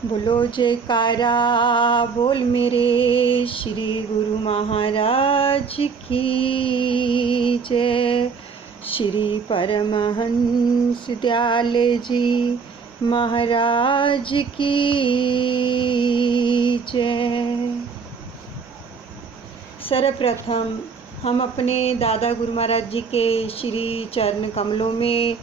बोलो जयकारा बोल मेरे श्री गुरु महाराज की जय। श्री परमहंस दयाले जी महाराज की जय। सर्वप्रथम हम अपने दादा गुरु महाराज जी के श्री चरण कमलों में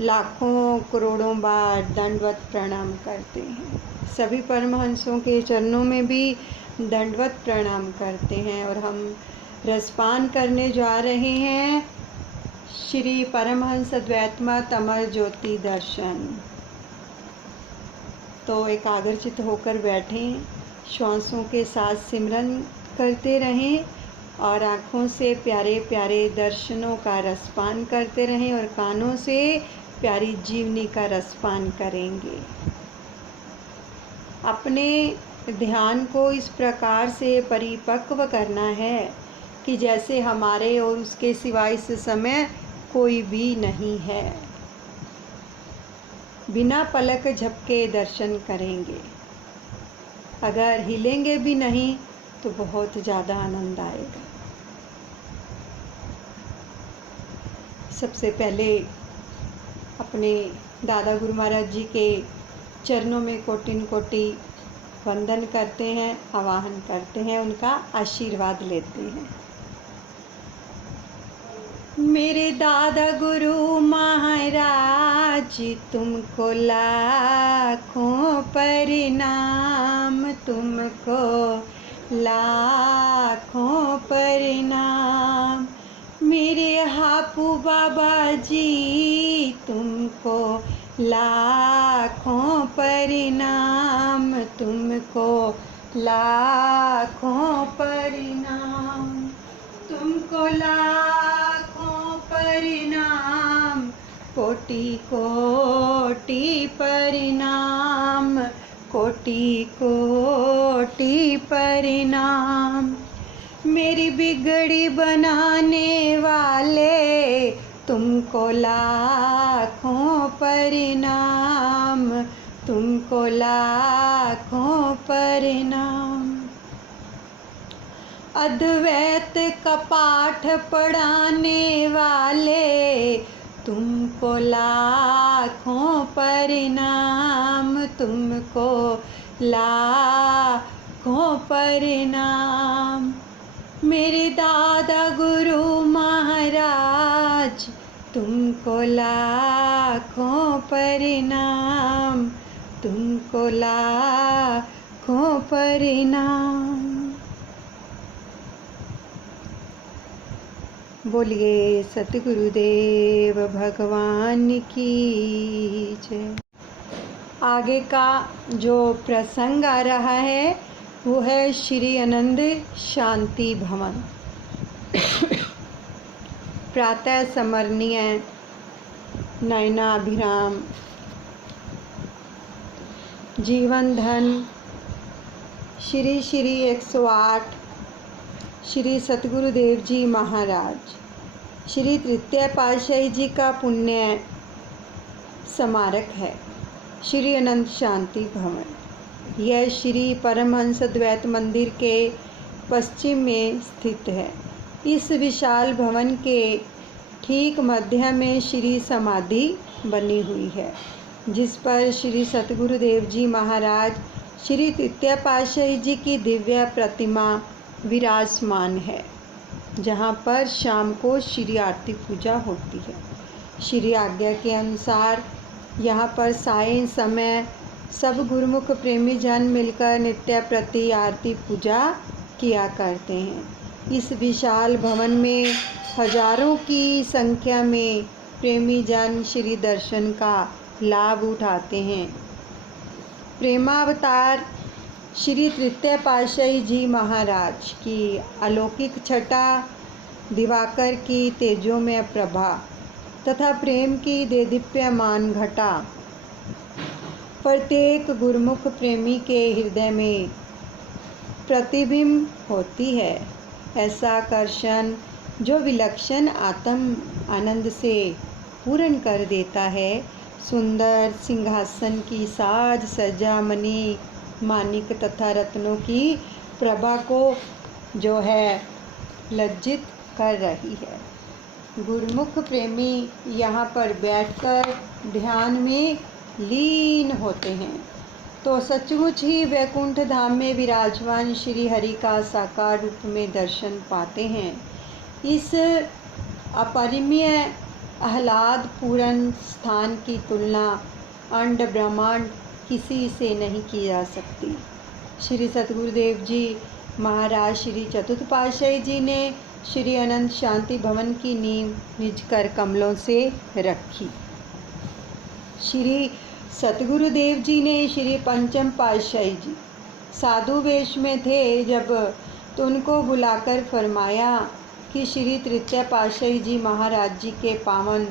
लाखों करोड़ों बार दंडवत प्रणाम करते हैं। सभी परमहंसों के चरणों में भी दंडवत प्रणाम करते हैं और हम रसपान करने जा रहे हैं श्री परमहंस अद्वैतमत अमर ज्योति दर्शन। तो एकाग्रचित होकर बैठें, श्वासों के साथ सिमरन करते रहें और आँखों से प्यारे प्यारे दर्शनों का रसपान करते रहें और कानों से प्यारी जीवनी का रसपान करेंगे। अपने ध्यान को इस प्रकार से परिपक्व करना है कि जैसे हमारे और उसके सिवाय इस समय कोई भी नहीं है। बिना पलक झपके दर्शन करेंगे। अगर हिलेंगे भी नहीं तो बहुत ज़्यादा आनंद आएगा। सबसे पहले अपने दादा गुरु महाराज जी के चरणों में कोटि कोटि वंदन करते हैं, आवाहन करते हैं, उनका आशीर्वाद लेते हैं। मेरे दादा गुरु महाराज तुमको लाखों प्रणाम, तुमको लाखों प्रणाम। मेरे हापू बाबा जी तुमको लाखों प्रणाम, तुमको लाखों प्रणाम, तुमको लाखों प्रणाम। कोटि कोटि प्रणाम, कोटि कोटि प्रणाम। मेरी बिगड़ी बनाने वाले तुमको लाखों प्रणाम, तुमको लाखों प्रणाम। अद्वैत का पाठ पढ़ाने वाले तुमको लाखों प्रणाम, तुमको लाखों प्रणाम। मेरे दादा गुरु महाराज तुमको लाखों प्रणाम, तुमको लाखों प्रणाम। बोलिए सतगुरुदेव भगवान की जय। आगे का जो प्रसंग आ रहा है वो है श्री आनंद शांति भवन। प्रातः स्मरणीय नयनाभिराम जीवन धन श्री श्री 108 श्री सतगुरुदेव जी महाराज श्री तृतीय पातशाही जी का पुण्य स्मारक है श्री अनंत शांति भवन। यह श्री परमहंस अद्वैत मंदिर के पश्चिम में स्थित है। इस विशाल भवन के ठीक मध्य में श्री समाधि बनी हुई है जिस पर श्री सतगुरुदेव जी महाराज श्री तृतीय पातशाही जी की दिव्य प्रतिमा विराजमान है, जहाँ पर शाम को श्री आरती पूजा होती है। श्री आज्ञा के अनुसार यहाँ पर सायं समय सब गुरुमुख प्रेमी जन मिलकर नित्य प्रति आरती पूजा किया करते हैं। इस विशाल भवन में हजारों की संख्या में प्रेमी जन श्री दर्शन का लाभ उठाते हैं। प्रेमावतार श्री तृतीय पातशाही जी महाराज की अलौकिक छटा, दिवाकर की तेजोमय प्रभा तथा प्रेम की देदीप्यमान घटा प्रत्येक गुरुमुख प्रेमी के हृदय में प्रतिबिंब होती है। ऐसा आकर्षण जो विलक्षण आत्म आनंद से पूर्ण कर देता है, सुंदर सिंहासन की साज सज्जा मणि माणिक तथा रत्नों की प्रभा को जो है लज्जित कर रही है। गुरुमुख प्रेमी यहाँ पर बैठकर ध्यान में लीन होते हैं तो सचमुच ही वैकुंठ धाम में विराजमान श्री हरि का साकार रूप में दर्शन पाते हैं। इस अपरिमेय आह्लाद पूर्ण स्थान की तुलना अंड ब्रह्मांड किसी से नहीं की जा सकती। श्री सतगुरुदेव जी महाराज श्री चतुर्थ पातशाही जी ने श्री अनंत शांति भवन की नींव निज कर कमलों से रखी। श्री सतगुरुदेव जी ने श्री पंचम पातशाही जी साधु वेश में थे जब तो उनको बुलाकर फरमाया कि श्री तृतीय पातशाही जी महाराज जी के पावन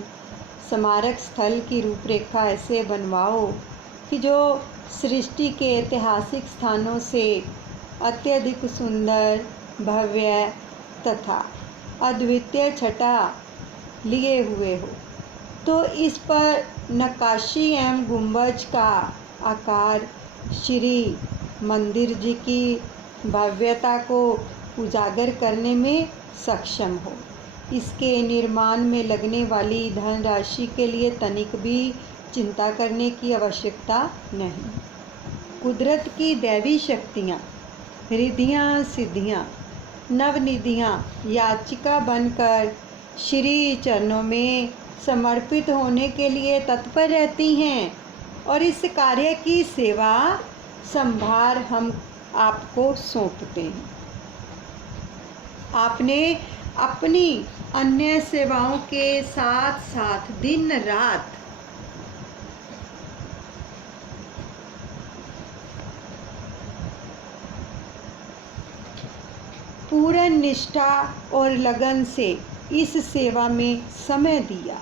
स्मारक स्थल की रूपरेखा ऐसे बनवाओ कि जो सृष्टि के ऐतिहासिक स्थानों से अत्यधिक सुंदर भव्य तथा अद्वितीय छटा लिए हुए हो। तो इस पर नक्काशी एवं गुंबज का आकार श्री मंदिर जी की भव्यता को उजागर करने में सक्षम हो। इसके निर्माण में लगने वाली धनराशि के लिए तनिक भी चिंता करने की आवश्यकता नहीं। कुदरत की दैवी शक्तियाँ, रिद्धियाँ सिद्धियाँ, नवनिधियाँ याचिका बनकर श्री चरणों में समर्पित होने के लिए तत्पर रहती हैं और इस कार्य की सेवा संभार हम आपको सौंपते हैं। आपने अपनी अन्य सेवाओं के साथ साथ दिन रात पूर्ण निष्ठा और लगन से इस सेवा में समय दिया।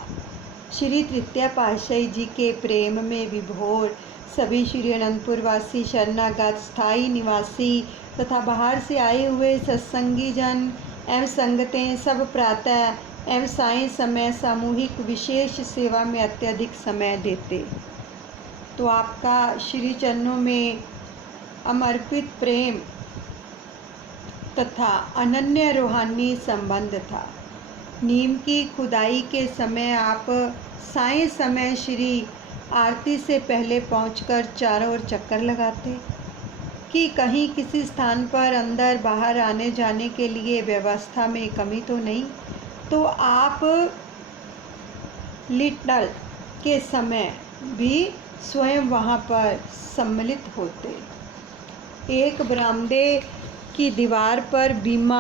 श्री तृतीय पातशाही जी के प्रेम में विभोर सभी श्री अनंतपुर वासी शरणागत स्थायी निवासी तथा बाहर से आए हुए सत्संगी जन एवं संगतें सब प्रातः एवं सायं समय सामूहिक विशेष सेवा में अत्यधिक समय देते। तो आपका श्री चरणों में समर्पित प्रेम तथा अनन्य रूहानी संबंध था। नीम की खुदाई के समय आप सायं समय श्री आरती से पहले पहुंचकर चारों ओर चक्कर लगाते कि कहीं किसी स्थान पर अंदर बाहर आने जाने के लिए व्यवस्था में कमी तो नहीं। तो आप लिटल के समय भी स्वयं वहां पर सम्मिलित होते। एक बरामदे की दीवार पर भीम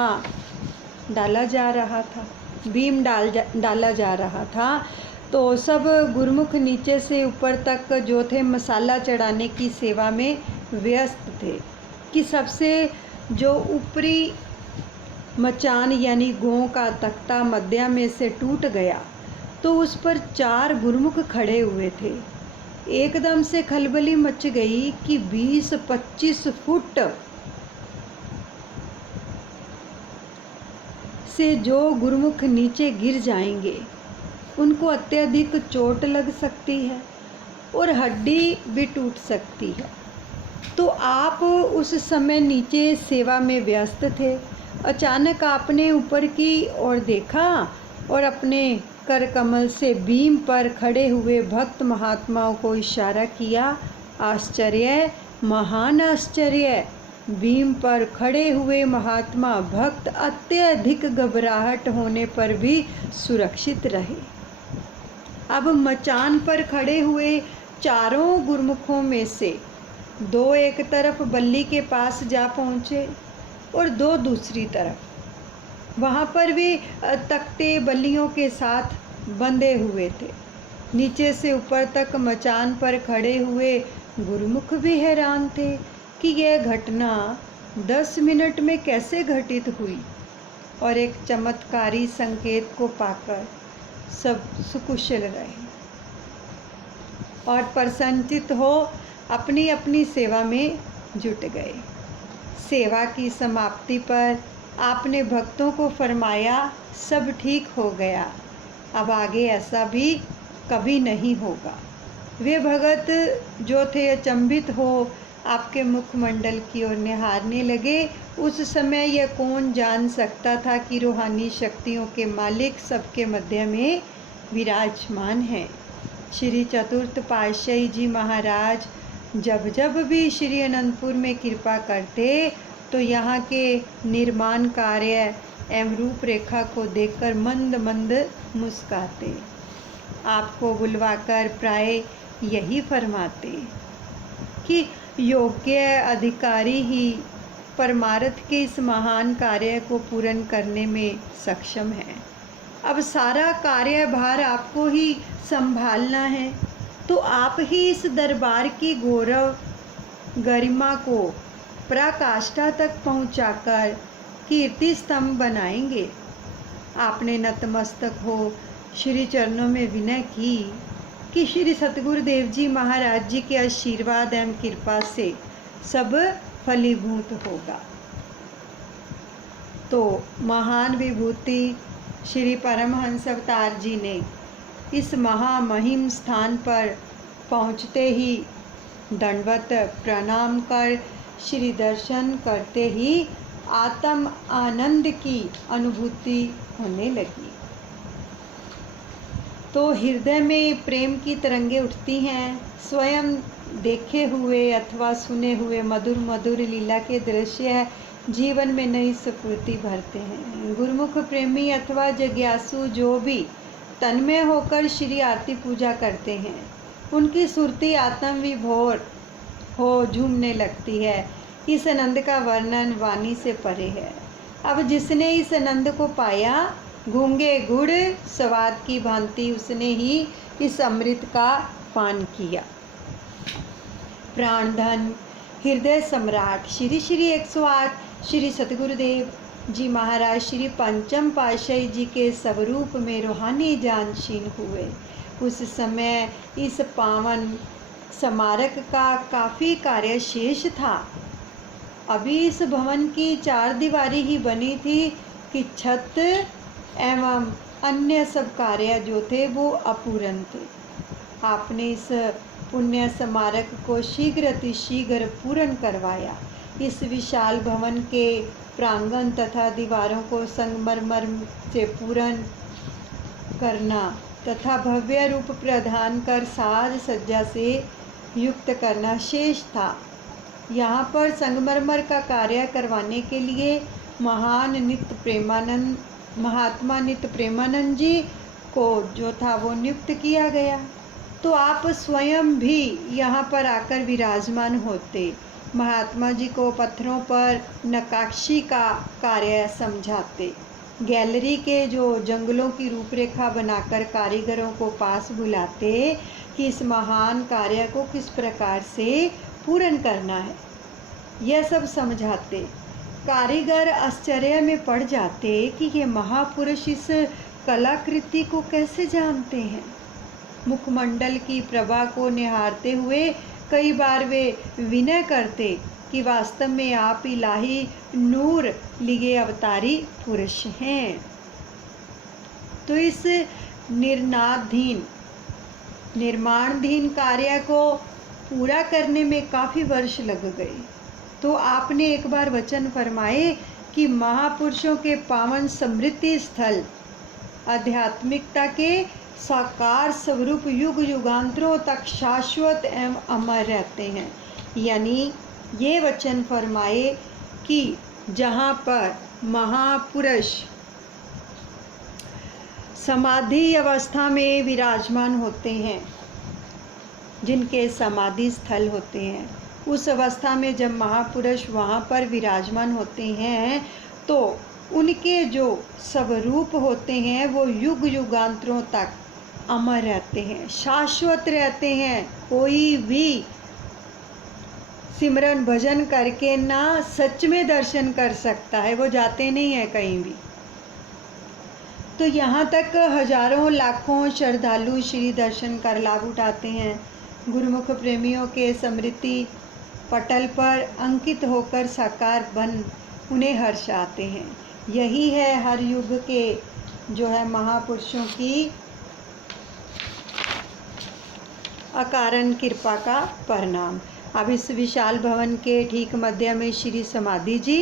डाला जा रहा था तो सब गुरुमुख नीचे से ऊपर तक जो थे मसाला चढ़ाने की सेवा में व्यस्त थे कि सबसे जो ऊपरी मचान यानी गौ का तख्ता मध्य में से टूट गया तो उस पर 4 गुरुमुख खड़े हुए थे। एकदम से खलबली मच गई कि 20-25 फुट से जो गुरुमुख नीचे गिर जाएंगे उनको अत्यधिक चोट लग सकती है और हड्डी भी टूट सकती है। तो आप उस समय नीचे सेवा में व्यस्त थे। अचानक आपने ऊपर की ओर देखा और अपने कर कमल से भीम पर खड़े हुए भक्त महात्माओं को इशारा किया। आश्चर्य, महान आश्चर्य! भीम पर खड़े हुए महात्मा भक्त अत्यधिक घबराहट होने पर भी सुरक्षित रहे। अब मचान पर खड़े हुए चारों गुरुमुखों में से 2 एक तरफ बल्ली के पास जा पहुँचे और 2 दूसरी तरफ। वहाँ पर भी तख्ते बल्लियों के साथ बंधे हुए थे। नीचे से ऊपर तक मचान पर खड़े हुए गुरुमुख भी हैरान थे कि यह घटना 10 मिनट में कैसे घटित हुई और एक चमत्कारी संकेत को पाकर सब सुकुशल रहे और प्रसन्नचित हो अपनी अपनी सेवा में जुट गए। सेवा की समाप्ति पर आपने भक्तों को फरमाया, सब ठीक हो गया, अब आगे ऐसा भी कभी नहीं होगा। वे भगत जो थे अचंभित हो आपके मुखमंडल की ओर निहारने लगे। उस समय यह कौन जान सकता था कि रूहानी शक्तियों के मालिक सबके मध्य में विराजमान हैं। श्री चतुर्थ पातशाही जी महाराज जब जब भी श्री अनंतपुर में कृपा करते तो यहाँ के निर्माण कार्य एवं रूपरेखा को देखकर मंद मंद मुस्काते। आपको बुलवाकर प्राय यही फरमाते कि योग्य अधिकारी ही परमार्थ के इस महान कार्य को पूर्ण करने में सक्षम है। अब सारा कार्यभार आपको ही संभालना है, तो आप ही इस दरबार की गौरव गरिमा को पराकाष्ठा तक पहुंचाकर कीर्ति स्तंभ बनाएंगे। आपने नतमस्तक हो श्री चरणों में विनय की कि श्री सतगुरुदेव जी महाराज जी के आशीर्वाद एवं कृपा से सब फलीभूत होगा। तो महान विभूति श्री परमहंस अवतार जी ने इस महामहिम स्थान पर पहुँचते ही दंडवत प्रणाम कर श्री दर्शन करते ही आत्म आनंद की अनुभूति होने लगी। तो हृदय में प्रेम की तरंगें उठती हैं। स्वयं देखे हुए अथवा सुने हुए मधुर मधुर लीला के दृश्य जीवन में नई स्फूर्ति भरते हैं। गुरुमुख प्रेमी अथवा जिज्ञासु जो भी तन्मय होकर श्री आरती पूजा करते हैं, उनकी सुरती आत्म विभोर हो झूमने लगती है। इस आनंद का वर्णन वाणी से परे है। अब जिसने इस आनंद को पाया, गूंगे गुड़ स्वाद की भांति उसने ही इस अमृत का पान किया। प्राणधन हृदय सम्राट श्री श्री 108 श्री सतगुरुदेव जी महाराज श्री पंचम पातशाही जी के स्वरूप में रूहानी जानशीन हुए। उस समय इस पावन स्मारक का काफ़ी कार्य शेष था। अभी इस भवन की 4 दीवारी ही बनी थी कि छत एवं अन्य सब कार्य जो थे वो अपूर्ण थे। आपने इस पुण्य स्मारक को शीघ्र अतिशीघ्र पूर्ण करवाया। इस विशाल भवन के प्रांगण तथा दीवारों को संगमरमर से पूर्ण करना तथा भव्य रूप प्रदान कर साज सज्जा से युक्त करना शेष था। यहाँ पर संगमरमर का कार्य करवाने के लिए महात्मा नित्य प्रेमानंद जी को जो था वो नियुक्त किया गया। तो आप स्वयं भी यहाँ पर आकर विराजमान होते। महात्मा जी को पत्थरों पर नक्काशी का कार्य समझाते। गैलरी के जो जंगलों की रूपरेखा बनाकर कारीगरों को पास बुलाते कि इस महान कार्य को किस प्रकार से पूर्ण करना है, यह सब समझाते। कारीगर आश्चर्य में पड़ जाते कि ये महापुरुष इस कलाकृति को कैसे जानते हैं। मुखमंडल की प्रभा को निहारते हुए कई बार वे विनय करते कि वास्तव में आप इलाही नूर लिए अवतारी पुरुष हैं। तो इस निर्माणाधीन कार्य को पूरा करने में काफ़ी वर्ष लग गए। तो आपने एक बार वचन फरमाए कि महापुरुषों के पावन स्मृति स्थल आध्यात्मिकता के साकार स्वरूप युग युगांतरों तक शाश्वत एवं अमर रहते हैं। यानी ये वचन फरमाए कि जहाँ पर महापुरुष समाधि अवस्था में विराजमान होते हैं, जिनके समाधि स्थल होते हैं, उस अवस्था में जब महापुरुष वहाँ पर विराजमान होते हैं तो उनके जो स्वरूप होते हैं वो युग युगांतरों तक अमर रहते हैं, शाश्वत रहते हैं। कोई भी सिमरन भजन करके ना सच में दर्शन कर सकता है, वो जाते नहीं हैं कहीं भी। तो यहाँ तक हजारों लाखों श्रद्धालु श्री दर्शन कर लाभ उठाते हैं। गुरुमुख प्रेमियों के स्मृति पटल पर अंकित होकर साकार बन उन्हें हर्ष आते हैं। यही है हर युग के जो है महापुरुषों की अकारण कृपा का परिणाम। अब इस विशाल भवन के ठीक मध्य में श्री समाधि जी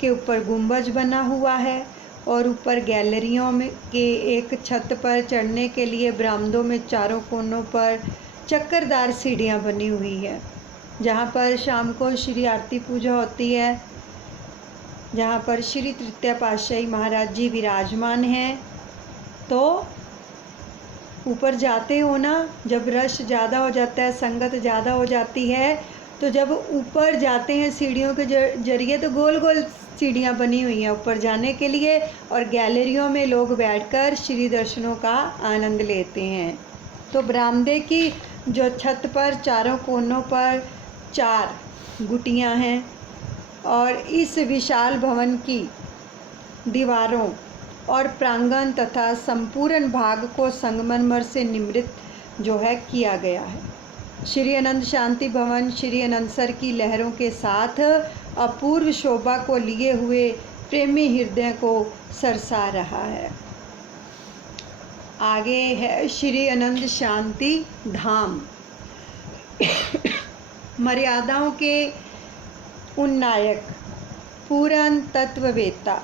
के ऊपर गुंबज बना हुआ है और ऊपर गैलरियों में के एक छत पर चढ़ने के लिए बरामदों में चारों कोनों पर चक्करदार सीढ़ियाँ बनी हुई है, जहाँ पर शाम को श्री आरती पूजा होती है, जहाँ पर श्री तृतीय पातशाही महाराज जी विराजमान हैं। तो ऊपर जाते हो ना, जब रश ज़्यादा हो जाता है, संगत ज़्यादा हो जाती है, तो जब ऊपर जाते हैं सीढ़ियों के जरिए तो गोल गोल सीढ़ियाँ बनी हुई हैं ऊपर जाने के लिए, और गैलरियों में लोग बैठकर श्री दर्शनों का आनंद लेते हैं। तो बरामदे की जो छत पर चारों कोनों पर 4 गुटियाँ हैं और इस विशाल भवन की दीवारों और प्रांगण तथा संपूर्ण भाग को संगमरमर से निर्मित जो है किया गया है। श्री अनंत शांति भवन श्री अनंतसर की लहरों के साथ अपूर्व शोभा को लिए हुए प्रेमी हृदय को सरसा रहा है। आगे है श्री अनंत शांति धाम। मर्यादाओं के उन्नायक, पूर्ण तत्ववेत्ता,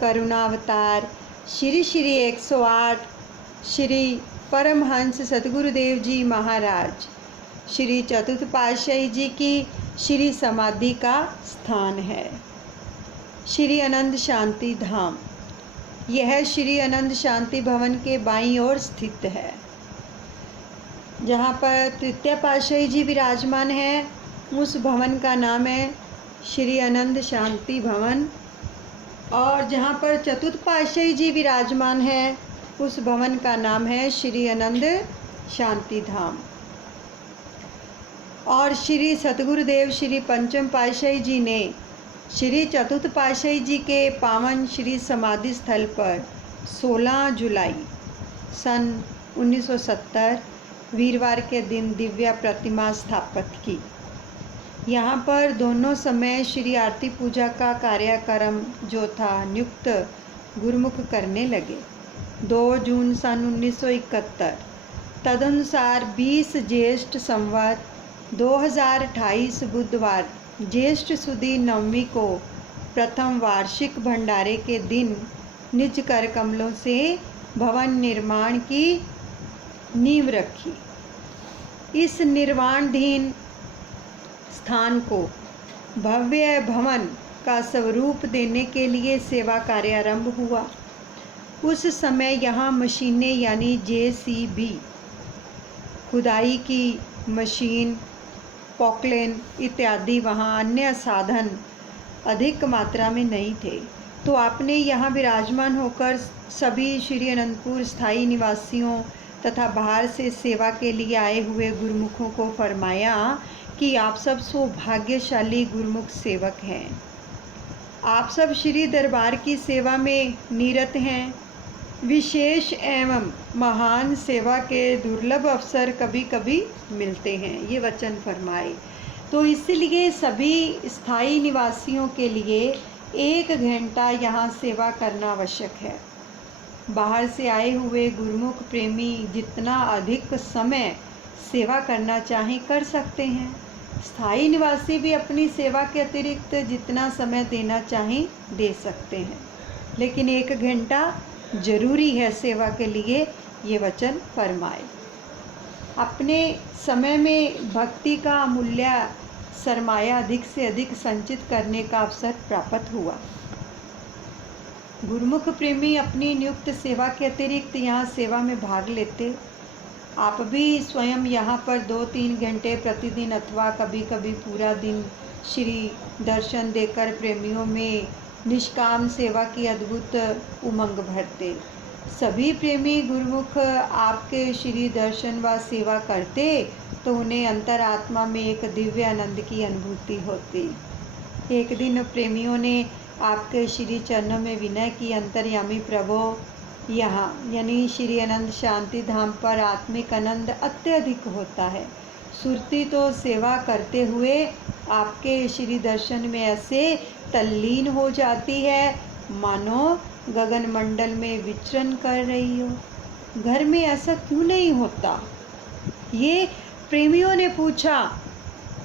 करुणावतार श्री श्री 108 श्री परमहंस सतगुरुदेव जी महाराज श्री चतुर्थ पातशाही जी की श्री समाधि का स्थान है, श्री अनंत शांति धाम। यह श्री अनंत शांति भवन के बाईं ओर स्थित है, जहाँ पर तृतीय पातशाही जी विराजमान हैं। उस भवन का नाम है श्री अनंत शांति भवन, और जहाँ पर चतुर्थ पातशाही जी विराजमान है उस भवन का नाम है श्री अनंत शांति धाम। और श्री सतगुरुदेव श्री पंचम पातशाही जी ने श्री चतुर्थ पातशाही जी के पावन श्री समाधि स्थल पर 16 जुलाई सन 1970 वीरवार के दिन दिव्य प्रतिमा स्थापित की। यहाँ पर दोनों समय श्री आरती पूजा का कार्यक्रम जो था नियुक्त गुरुमुख करने लगे। 2 जून सन 1971 तदनुसार 20 ज्येष्ठ संवत 2028 बुधवार ज्येष्ठ सुदी नवमी को प्रथम वार्षिक भंडारे के दिन निज कर कमलों से भवन निर्माण की नींव रखी। इस निर्माणाधीन स्थान को भव्य भवन का स्वरूप देने के लिए सेवा कार्य आरंभ हुआ। उस समय यहाँ मशीनें यानी JCB, खुदाई की मशीन, पोकलेन इत्यादि वहाँ अन्य साधन अधिक मात्रा में नहीं थे। तो आपने यहाँ विराजमान होकर सभी श्री अनंतपुर स्थायी निवासियों तथा बाहर से सेवा के लिए आए हुए गुरुमुखों को फरमाया कि आप सब सौभाग्यशाली गुरुमुख सेवक हैं। आप सब श्री दरबार की सेवा में निरत हैं। विशेष एवं महान सेवा के दुर्लभ अवसर कभी कभी मिलते हैं, ये वचन फरमाए। तो इसलिए सभी स्थायी निवासियों के लिए 1 घंटा यहाँ सेवा करना आवश्यक है। बाहर से आए हुए गुरुमुख प्रेमी जितना अधिक समय सेवा करना चाहें कर सकते हैं। स्थायी निवासी भी अपनी सेवा के अतिरिक्त जितना समय देना चाहें दे सकते हैं, लेकिन 1 घंटा जरूरी है सेवा के लिए, ये वचन फरमाए। अपने समय में भक्ति का अमूल्य सरमाया अधिक से अधिक संचित करने का अवसर प्राप्त हुआ। गुरुमुख प्रेमी अपनी नियुक्त सेवा के अतिरिक्त यहाँ सेवा में भाग लेते। आप भी स्वयं यहाँ पर 2-3 घंटे प्रतिदिन अथवा कभी कभी पूरा दिन श्री दर्शन देकर प्रेमियों में निष्काम सेवा की अद्भुत उमंग भरते। सभी प्रेमी गुरुमुख आपके श्री दर्शन व सेवा करते तो उन्हें अंतरात्मा में एक दिव्य आनंद की अनुभूति होती। एक दिन प्रेमियों ने आपके श्री चरणों में विनय की, अंतर्यामी प्रभु, यहाँ यानी श्री अनंत शांति धाम पर आत्मिक आनंद अत्यधिक होता है। सुरती तो सेवा करते हुए आपके श्री दर्शन में ऐसे तल्लीन हो जाती है मानो गगन मंडल में विचरण कर रही हो। घर में ऐसा क्यों नहीं होता? ये प्रेमियों ने पूछा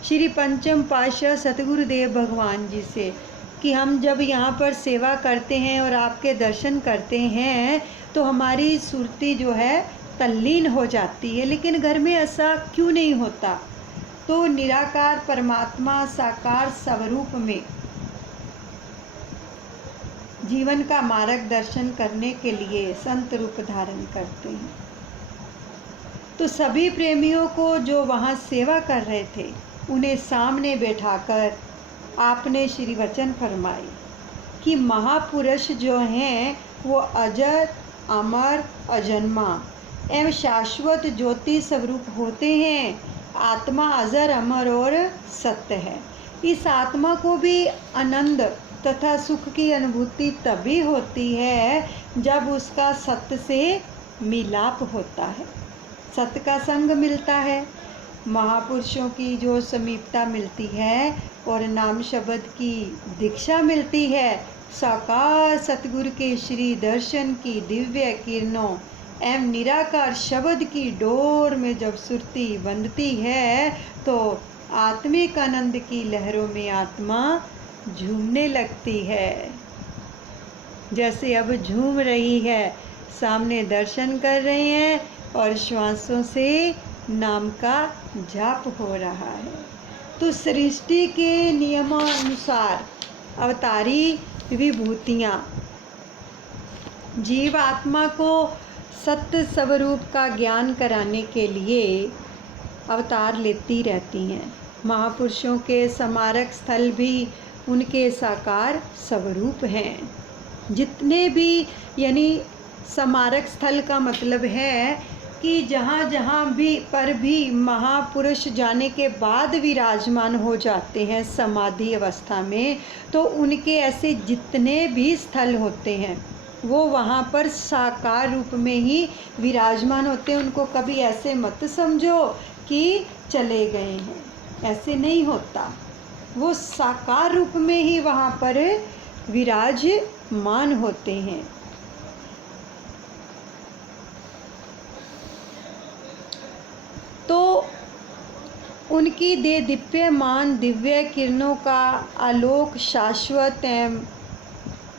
श्री पंचम पातशाह सतगुरुदेव भगवान जी से कि हम जब यहाँ पर सेवा करते हैं और आपके दर्शन करते हैं तो हमारी सुरती जो है तल्लीन हो जाती है, लेकिन घर में ऐसा क्यों नहीं होता? तो निराकार परमात्मा साकार स्वरूप में जीवन का मार्गदर्शन करने के लिए संत रूप धारण करते हैं। तो सभी प्रेमियों को जो वहाँ सेवा कर रहे थे उन्हें सामने बैठाकर आपने श्री वचन फरमाई कि महापुरुष जो हैं वो अजर अमर अजन्मा एवं शाश्वत ज्योति स्वरूप होते हैं। आत्मा अजर अमर और सत्य है। इस आत्मा को भी आनंद तथा सुख की अनुभूति तभी होती है जब उसका सत्य से मिलाप होता है, सत्य का संग मिलता है, महापुरुषों की जो समीपता मिलती है और नाम शब्द की दीक्षा मिलती है, साकार सतगुरु के श्री दर्शन की दिव्य किरणों एवं निराकार शब्द की डोर में जब सुरती बंधती है तो आत्मिक आनंद की लहरों में आत्मा झूमने लगती है। जैसे अब झूम रही है, सामने दर्शन कर रहे हैं और श्वासों से नाम का जाप हो रहा है। तो सृष्टि के नियमानुसार अवतारी विभूतियाँ जीव आत्मा को सत्य स्वरूप का ज्ञान कराने के लिए अवतार लेती रहती हैं। महापुरुषों के स्मारक स्थल भी उनके साकार स्वरूप हैं। जितने भी यानी स्मारक स्थल का मतलब है कि जहाँ जहाँ भी महापुरुष जाने के बाद विराजमान हो जाते हैं समाधि अवस्था में, तो उनके ऐसे जितने भी स्थल होते हैं वो वहाँ पर साकार रूप में ही विराजमान होते हैं। उनको कभी ऐसे मत समझो कि चले गए हैं, ऐसे नहीं होता। वो साकार रूप में ही वहाँ पर विराजमान होते हैं। तो उनकी दे दीप्यमान दिव्य किरणों का आलोक शाश्वत एवं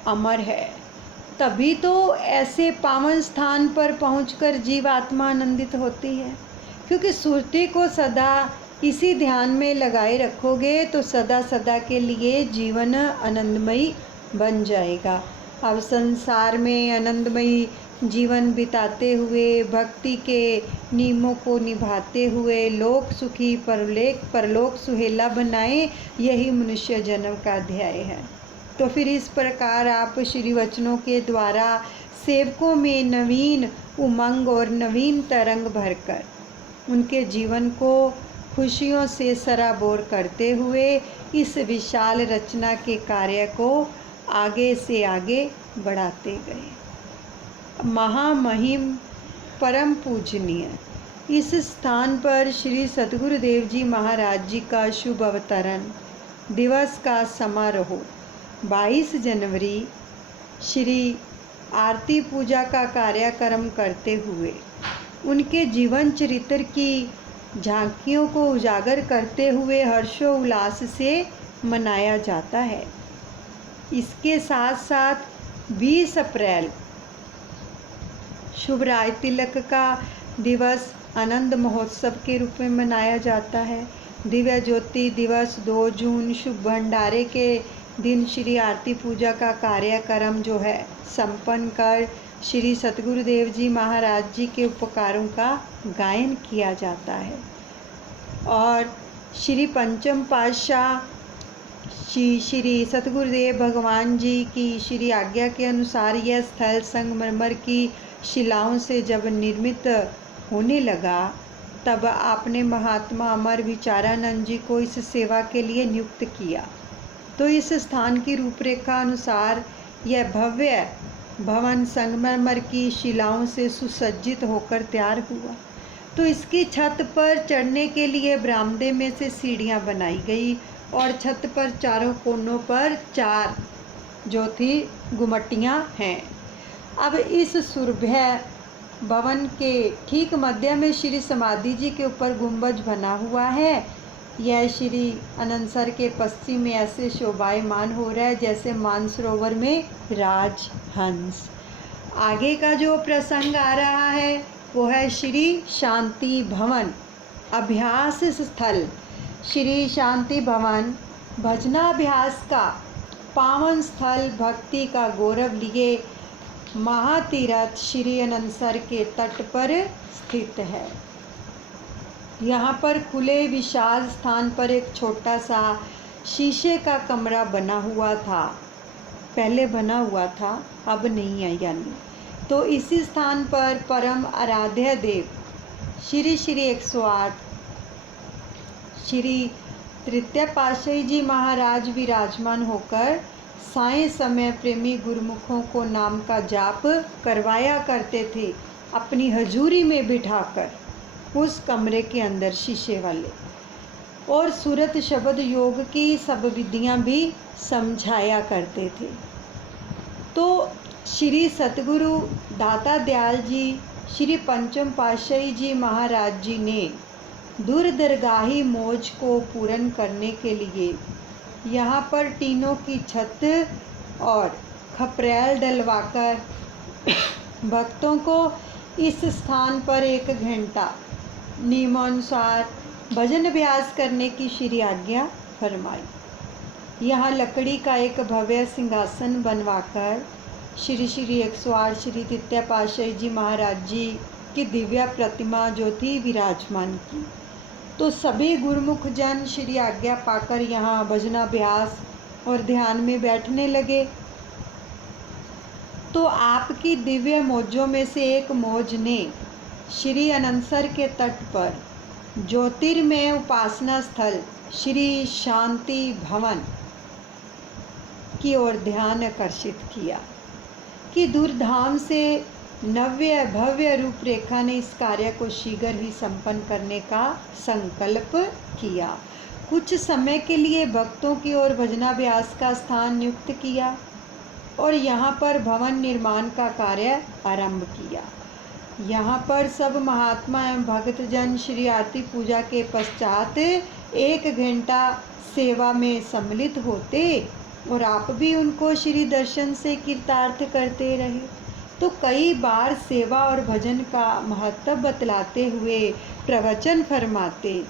अमर है। तभी तो ऐसे पावन स्थान पर पहुंचकर जीवात्मा आनंदित होती है, क्योंकि सुरती को सदा इसी ध्यान में लगाए रखोगे तो सदा सदा के लिए जीवन आनंदमयी बन जाएगा। अब संसार में आनंदमयी जीवन बिताते हुए भक्ति के नियमों को निभाते हुए लोक सुखी परलोक सुहेला बनाए, यही मनुष्य जन्म का ध्येय है। तो फिर इस प्रकार आप श्री वचनों के द्वारा सेवकों में नवीन उमंग और नवीन तरंग भरकर उनके जीवन को खुशियों से सराबोर करते हुए इस विशाल रचना के कार्य को आगे से आगे बढ़ाते गए। महामहिम परम पूजनीय इस स्थान पर श्री सतगुरुदेव जी महाराज जी का शुभ अवतरण दिवस का समारोह 22 जनवरी श्री आरती पूजा का कार्यक्रम करते हुए उनके जीवन चरित्र की झांकियों को उजागर करते हुए हर्षोल्लास से मनाया जाता है। इसके साथ साथ 20 अप्रैल शुभ राय तिलक का दिवस आनंद महोत्सव के रूप में मनाया जाता है। दिव्य ज्योति दिवस 2 जून शुभ भंडारे के दिन श्री आरती पूजा का कार्यक्रम जो है संपन्न कर श्री सतगुरुदेव जी महाराज जी के उपकारों का गायन किया जाता है। और श्री पंचम पातशाह श्री सतगुरुदेव भगवान जी की श्री आज्ञा के अनुसार यह स्थल संगमरमर की शिलाओं से जब निर्मित होने लगा, तब आपने महात्मा अमर विचारानंद जी को इस सेवा के लिए नियुक्त किया। तो इस स्थान की रूपरेखा अनुसार यह भव्य भवन संगमरमर की शिलाओं से सुसज्जित होकर तैयार हुआ। तो इसकी छत पर चढ़ने के लिए बरामदे में से सीढ़ियां बनाई गई और छत पर चारों कोनों पर 4 जो थी गुमटियां हैं। अब इस सुरभ्य भवन के ठीक मध्य में श्री समाधि जी के ऊपर गुंबज बना हुआ है। यह श्री अनंतसर के पश्चिम में ऐसे शोभायमान हो रहा है जैसे मानसरोवर में राजहंस। आगे का जो प्रसंग आ रहा है वो है श्री शांति भवन अभ्यास स्थल। श्री शांति भवन भजनाभ्यास का पावन स्थल, भक्ति का गौरव लिए महातीर्थ श्री अनंतसर के तट पर स्थित है। यहाँ पर खुले विशाल स्थान पर एक छोटा सा शीशे का कमरा बना हुआ था, पहले बना हुआ था, अब नहीं है यानी। तो इसी स्थान पर परम आराध्य देव श्री 108 श्री तृतीय पातशाही जी महाराज विराजमान होकर साय समय प्रेमी गुरुमुखों को नाम का जाप करवाया करते थे, अपनी हजूरी में बिठाकर उस कमरे के अंदर शीशे वाले, और सूरत शब्द योग की सब विधियां भी समझाया करते थे। तो श्री सतगुरु दाता दयाल जी श्री पंचम पातशाही जी महाराज जी ने दूरदरगाही मौज को पूर्ण करने के लिए यहाँ पर टीनों की छत और खपरेल डलवाकर भक्तों को इस स्थान पर 1 घंटा नियमानुसार भजन अभ्यास करने की श्री आज्ञा फरमाई। यहाँ लकड़ी का एक भव्य सिंहासन बनवाकर श्री 108 श्री तृतीय पातशाही जी महाराज जी की दिव्य प्रतिमा जो थी विराजमान की। तो सभी गुरुमुख जन श्री आज्ञा पाकर यहाँ भजनाभ्यास और ध्यान में बैठने लगे। तो आपकी दिव्य मौजों में से एक मौज ने श्री अनंतसर के तट पर ज्योतिर्मय उपासना स्थल श्री शांति भवन की ओर ध्यान आकर्षित किया कि दूरधाम से नव्य भव्य रूपरेखा ने इस कार्य को शीघ्र ही संपन्न करने का संकल्प किया। कुछ समय के लिए भक्तों की ओर भजनाभ्यास का स्थान नियुक्त किया और यहाँ पर भवन निर्माण का कार्य आरंभ किया। यहाँ पर सब महात्मा एवं भक्तजन श्री आरती पूजा के पश्चात 1 घंटा सेवा में सम्मिलित होते और आप भी उनको श्री दर्शन से कृतार्थ करते रहे। तो कई बार सेवा और भजन का महत्व बतलाते हुए प्रवचन फरमाते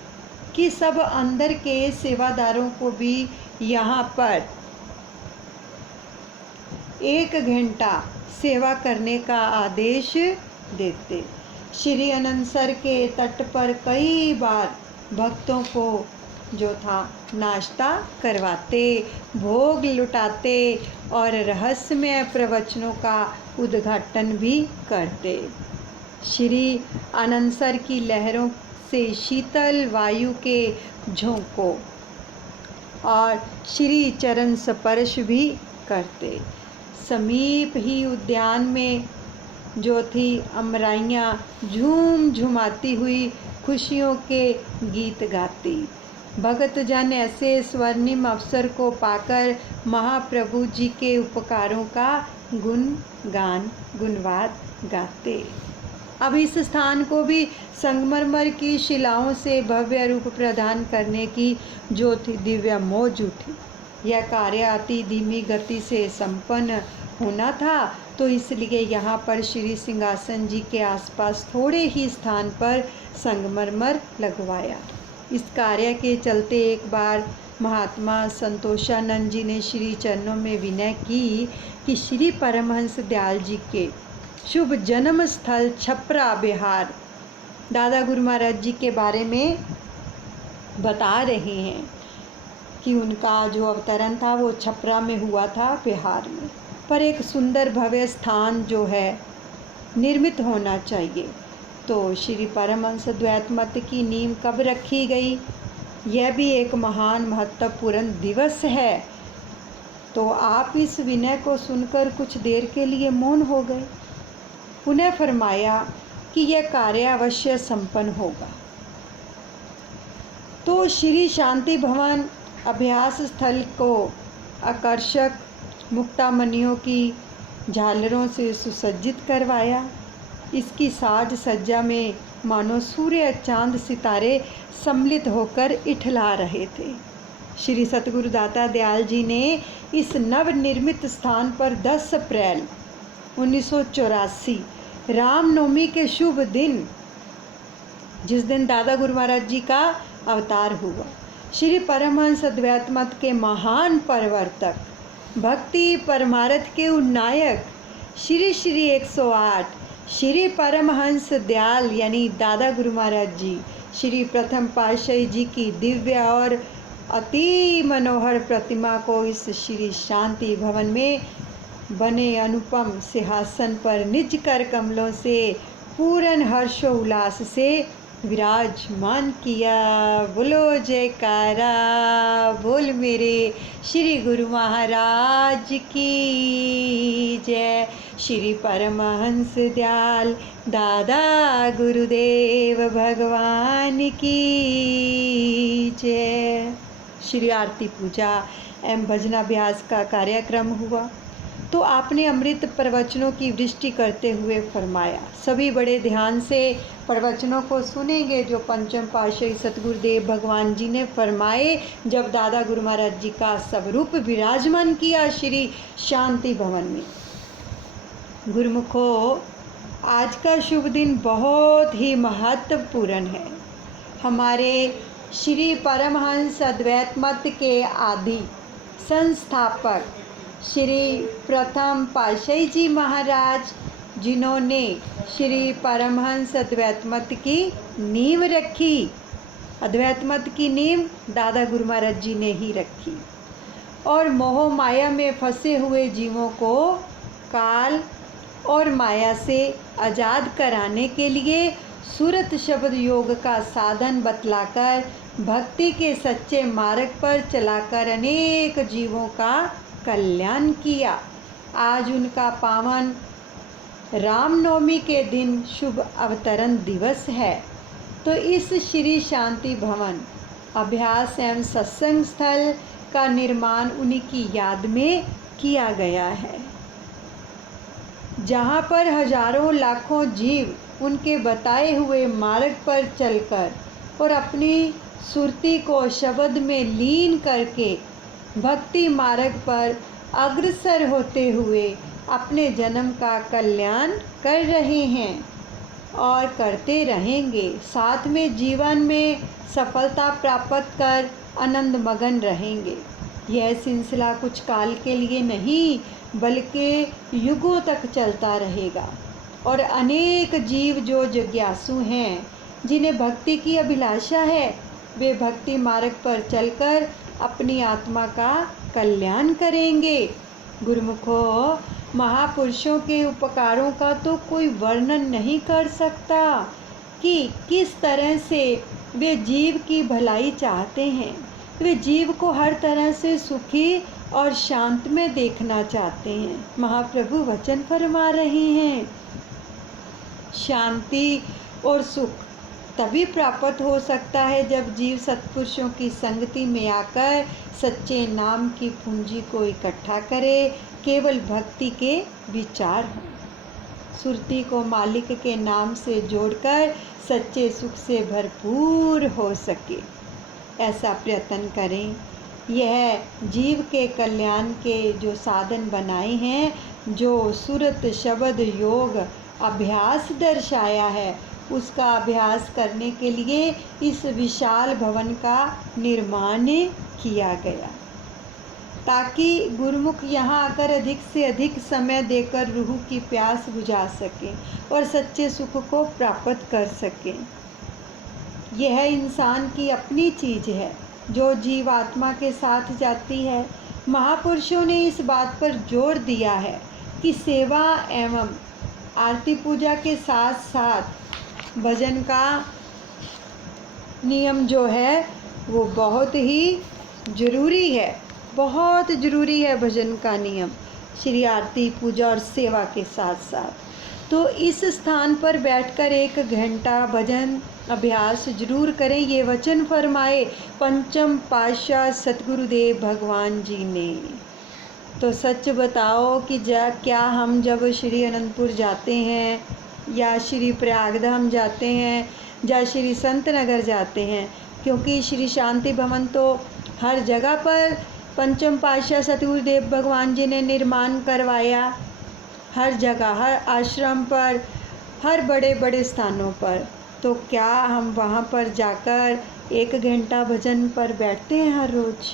कि सब अंदर के सेवादारों को भी यहाँ पर 1 घंटा सेवा करने का आदेश देते। श्री अनंतसर के तट पर कई बार भक्तों को जो था नाश्ता करवाते, भोग लुटाते और रहस्यमय प्रवचनों का उद्घाटन भी करते। श्री अनंतसर की लहरों से शीतल वायु के झोंकों और श्री चरण स्पर्श भी करते। समीप ही उद्यान में जो थी अमराइयाँ झूम झुमाती हुई खुशियों के गीत गाती। भक्तजन ऐसे स्वर्णिम अवसर को पाकर महाप्रभु जी के उपकारों का गुणवाद गाते। अब इस स्थान को भी संगमरमर की शिलाओं से भव्य रूप प्रदान करने की जो थी दिव्य मौज उठी। यह कार्य अति धीमी गति से संपन्न होना था, तो इसलिए यहाँ पर श्री सिंहासन जी के आसपास थोड़े ही स्थान पर संगमरमर लगवाया। इस कार्य के चलते एक बार महात्मा संतोषानंद जी ने श्री चरणों में विनय की कि श्री परमहंस दयाल जी के शुभ जन्म स्थल छपरा बिहार दादा गुरु महाराज जी के बारे में बता रहे हैं कि उनका जो अवतरण था वो छपरा में हुआ था बिहार में, पर एक सुंदर भव्य स्थान जो है निर्मित होना चाहिए। तो श्री परमहंस द्वैत मत की नींव कब रखी गई, यह भी एक महान महत्वपूर्ण दिवस है। तो आप इस विनय को सुनकर कुछ देर के लिए मौन हो गए। पुनः फरमाया कि यह कार्य अवश्य संपन्न होगा। तो श्री शांति भवन अभ्यास स्थल को आकर्षक मुक्तामणियों की झालरों से सुसज्जित करवाया। इसकी साज सज्जा में मानो सूर्य चांद सितारे सम्मिलित होकर इठला रहे थे। श्री सतगुरु दाता दयाल जी ने इस नवनिर्मित स्थान पर 10 अप्रैल 1984 रामनवमी के शुभ दिन, जिस दिन दादा गुरु महाराज जी का अवतार हुआ, श्री परमहंस अद्वैत मत के महान प्रवर्तक, भक्ति परमार्थ के उन्नायक श्री श्री 108 श्री परमहंस दयाल यानी दादा गुरु महाराज जी, श्री प्रथम पातशाही जी की दिव्य और अति मनोहर प्रतिमा को इस श्री शांति भवन में बने अनुपम सिंहासन पर निज कर कमलों से पूर्ण हर्षोल्लास से विराजमान किया। बोलो जयकारा बोल मेरे श्री गुरु महाराज की जय। श्री परमहंस दयाल दादा गुरुदेव भगवान की जय। श्री आरती पूजा एवं भजनाभ्यास का कार्यक्रम हुआ तो आपने अमृत प्रवचनों की वृष्टि करते हुए फरमाया। सभी बड़े ध्यान से प्रवचनों को सुनेंगे जो पंचम पातशाही सतगुरुदेव भगवान जी ने फरमाए जब दादा गुरु महाराज जी का स्वरूप विराजमान किया श्री शांति भवन में। गुरुमुखों, आज का शुभ दिन बहुत ही महत्वपूर्ण है। हमारे श्री परमहंस अद्वैत मत के आदि संस्थापक श्री प्रथम पातशाही जी महाराज, जिन्होंने श्री परमहंस अद्वैत मत की नींव रखी, अद्वैत मत की नींव दादा गुरु महाराज जी ने ही रखी, और मोह माया में फंसे हुए जीवों को काल और माया से आज़ाद कराने के लिए सूरत शब्द योग का साधन बतलाकर भक्ति के सच्चे मार्ग पर चलाकर अनेक जीवों का कल्याण किया। आज उनका पावन रामनवमी के दिन शुभ अवतरण दिवस है, तो इस श्री शांति भवन अभ्यास एवं सत्संग स्थल का निर्माण उन्हीं की याद में किया गया है, जहाँ पर हजारों लाखों जीव उनके बताए हुए मार्ग पर चलकर और अपनी सुरती को शब्द में लीन करके भक्ति मार्ग पर अग्रसर होते हुए अपने जन्म का कल्याण कर रहे हैं और करते रहेंगे। साथ में जीवन में सफलता प्राप्त कर आनंद मगन रहेंगे। यह सिलसिला कुछ काल के लिए नहीं बल्कि युगों तक चलता रहेगा और अनेक जीव जो जिज्ञासु हैं, जिन्हें भक्ति की अभिलाषा है, वे भक्ति मार्ग पर चलकर अपनी आत्मा का कल्याण करेंगे। गुरुमुखों, महापुरुषों के उपकारों का तो कोई वर्णन नहीं कर सकता कि किस तरह से वे जीव की भलाई चाहते हैं। वे जीव को हर तरह से सुखी और शांत में देखना चाहते हैं। महाप्रभु वचन फरमा रहे हैं, शांति और सुख तभी प्राप्त हो सकता है जब जीव सत्पुरुषों की संगति में आकर सच्चे नाम की पूंजी को इकट्ठा करे, केवल भक्ति के विचार हों, सुरती को मालिक के नाम से जोड़कर सच्चे सुख से भरपूर हो सके, ऐसा प्रयत्न करें। यह जीव के कल्याण के जो साधन बनाए हैं, जो सूरत शब्द योग अभ्यास दर्शाया है, उसका अभ्यास करने के लिए इस विशाल भवन का निर्माण किया गया, ताकि गुरुमुख यहाँ आकर अधिक से अधिक समय देकर रूह की प्यास बुझा सकें और सच्चे सुख को प्राप्त कर सकें। यह इंसान की अपनी चीज़ है जो जीवात्मा के साथ जाती है। महापुरुषों ने इस बात पर जोर दिया है कि सेवा एवं आरती पूजा के साथ साथ भजन का नियम जो है वो बहुत ही ज़रूरी है, बहुत ज़रूरी है भजन का नियम, श्री आरती पूजा और सेवा के साथ साथ। तो इस स्थान पर बैठकर 1 घंटा भजन अभ्यास जरूर करें, ये वचन फरमाए पंचम पातशाह सतगुरुदेव भगवान जी ने। तो सच बताओ कि क्या हम जब श्री अनंतपुर जाते हैं या श्री प्रयागधाम जाते हैं या श्री संत नगर जाते हैं, क्योंकि श्री शांति भवन तो हर जगह पर पंचम पातशाह सतगुरुदेव भगवान जी ने निर्माण करवाया, हर जगह, हर आश्रम पर, हर बड़े बड़े स्थानों पर। तो क्या हम वहाँ पर जाकर 1 घंटा भजन पर बैठते हैं हर रोज़?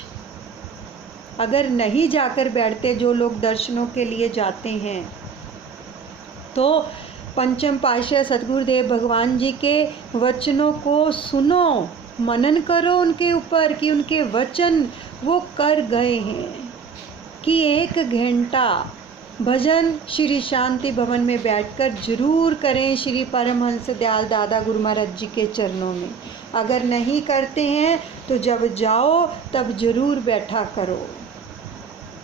अगर नहीं जाकर बैठते, जो लोग दर्शनों के लिए जाते हैं, तो पंचम पातशाह सतगुरुदेव भगवान जी के वचनों को सुनो, मनन करो उनके ऊपर कि उनके वचन वो कर गए हैं कि 1 घंटा भजन श्री शांति भवन में बैठकर जरूर करें श्री परमहंस दयाल दादा गुरु महाराज जी के चरणों में। अगर नहीं करते हैं तो जब जाओ तब जरूर बैठा करो।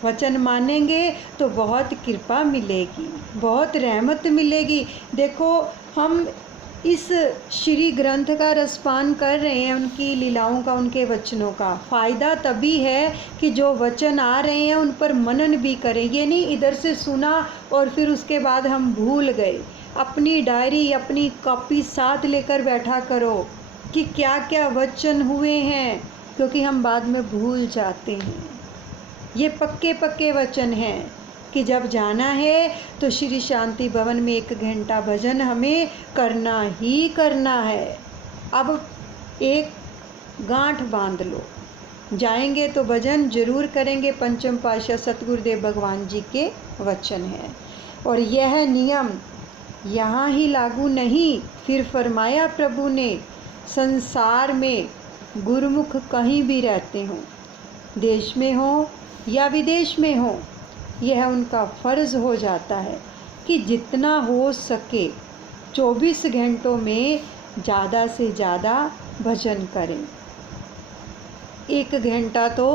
वचन मानेंगे तो बहुत कृपा मिलेगी, बहुत रहमत मिलेगी। देखो, हम इस श्री ग्रंथ का रसपान कर रहे हैं, उनकी लीलाओं का, उनके वचनों का। फ़ायदा तभी है कि जो वचन आ रहे हैं उन पर मनन भी करें। ये नहीं इधर से सुना और फिर उसके बाद हम भूल गए। अपनी डायरी, अपनी कॉपी साथ लेकर बैठा करो कि क्या क्या वचन हुए हैं, क्योंकि हम बाद में भूल जाते हैं। ये पक्के पक्के वचन हैं कि जब जाना है तो श्री शांति भवन में 1 घंटा भजन हमें करना ही करना है। अब एक गांठ बांध लो, जाएंगे तो भजन जरूर करेंगे। पंचम पातशाह सतगुरुदेव भगवान जी के वचन हैं और यह नियम यहाँ ही लागू नहीं, फिर फरमाया प्रभु ने, संसार में गुरुमुख कहीं भी रहते हों, देश में हो या विदेश में हो, यह उनका फ़र्ज़ हो जाता है कि जितना हो सके 24 घंटों में ज़्यादा से ज़्यादा भजन करें। 1 घंटा तो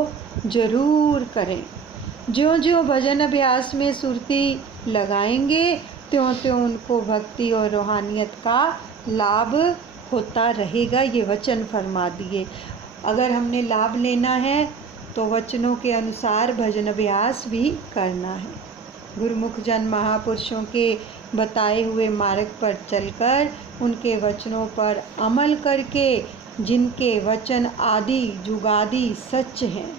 ज़रूर करें। ज्यों ज्यों भजन अभ्यास में सुरती लगाएंगे त्यों त्यों उनको भक्ति और रूहानियत का लाभ होता रहेगा। ये वचन फरमा दिए। अगर हमने लाभ लेना है तो वचनों के अनुसार भजन अभ्यास भी करना है। गुरुमुख जन महापुरुषों के बताए हुए मार्ग पर चलकर, उनके वचनों पर अमल करके, जिनके वचन आदि जुगादि सच हैं,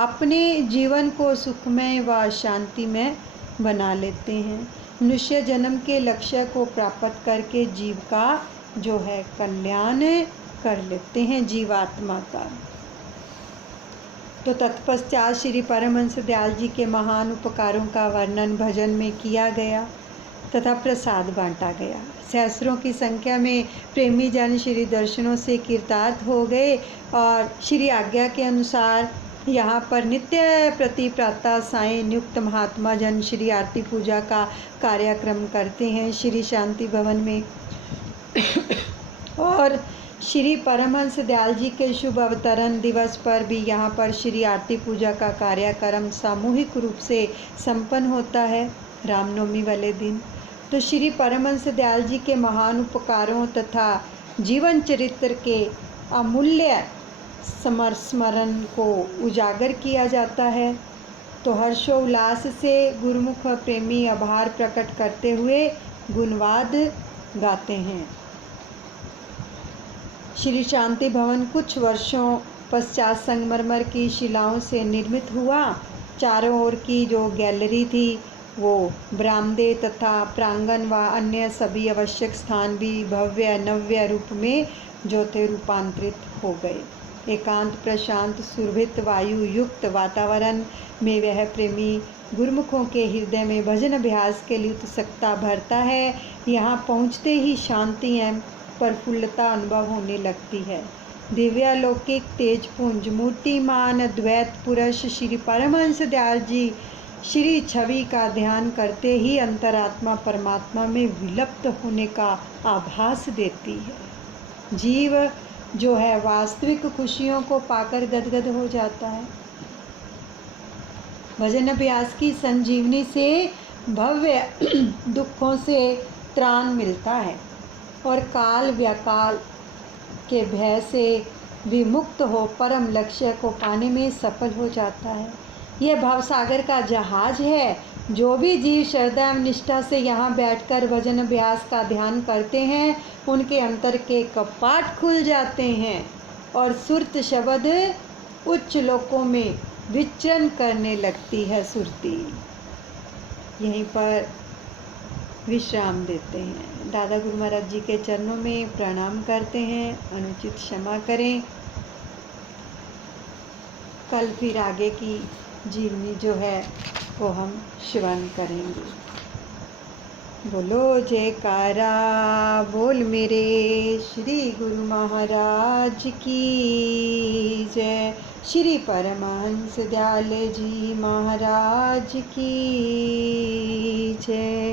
अपने जीवन को सुखमय व शांतिमय बना लेते हैं। मनुष्य जन्म के लक्ष्य को प्राप्त करके जीव का जो है कल्याण कर लेते हैं, जीवात्मा का। तो तत्पश्चात श्री परमहंस दयाल जी के महान उपकारों का वर्णन भजन में किया गया तथा प्रसाद बांटा गया। सहस्रों की संख्या में प्रेमी जन श्री दर्शनों से कृतार्थ हो गए और श्री आज्ञा के अनुसार यहाँ पर नित्य प्रति प्रातः सायं नियुक्त महात्मा जन श्री आरती पूजा का कार्यक्रम करते हैं श्री शांति भवन में। और श्री परमहंस दयाल जी के शुभ अवतरण दिवस पर भी यहाँ पर श्री आरती पूजा का कार्यक्रम सामूहिक रूप से संपन्न होता है रामनवमी वाले दिन। तो श्री परमहंस दयाल जी के महान उपकारों तथा जीवन चरित्र के अमूल्य स्मरण को उजागर किया जाता है। तो हर्षोल्लास से गुरुमुख प्रेमी आभार प्रकट करते हुए गुणवाद गाते हैं। श्री शांति भवन कुछ वर्षों पश्चात संगमरमर की शिलाओं से निर्मित हुआ। चारों ओर की जो गैलरी थी वो बरामदे तथा प्रांगण व अन्य सभी आवश्यक स्थान भी भव्य नव्य रूप में जो थे रूपांतरित हो गए। एकांत प्रशांत सुरभित वायु युक्त वातावरण में वह प्रेमी गुरुमुखों के हृदय में भजन अभ्यास के लिए उत्सुकता भरता है। यहाँ पहुँचते ही शांति एवं प्रफुल्लता अनुभव होने लगती है। दिव्यालौकिक तेजपुंज मूर्तिमान द्वैत पुरुष श्री परमहंस दयाल जी श्री छवि का ध्यान करते ही अंतरात्मा परमात्मा में विलुप्त होने का आभास देती है। जीव जो है वास्तविक खुशियों को पाकर गदगद हो जाता है। भजन अभ्यास की संजीवनी से भव्य दुखों से त्राण मिलता है और काल व्याकाल के भय से विमुक्त हो परम लक्ष्य को पाने में सफल हो जाता है। यह भवसागर का जहाज है। जो भी जीव श्रद्धा एवं निष्ठा से यहाँ बैठकर भजन अभ्यास का ध्यान करते हैं, उनके अंतर के कपाट खुल जाते हैं और सुरत शब्द उच्च लोकों में विचरण करने लगती है सुरती। यहीं पर विश्राम देते हैं। दादा गुरु महाराज जी के चरणों में प्रणाम करते हैं। अनुचित क्षमा करें। कल फिर आगे की जीवनी जो है वो हम श्रवण करेंगे। बोलो जयकारा बोल मेरे श्री गुरु महाराज की जय। श्री परमहंस दयाल जी महाराज की जय।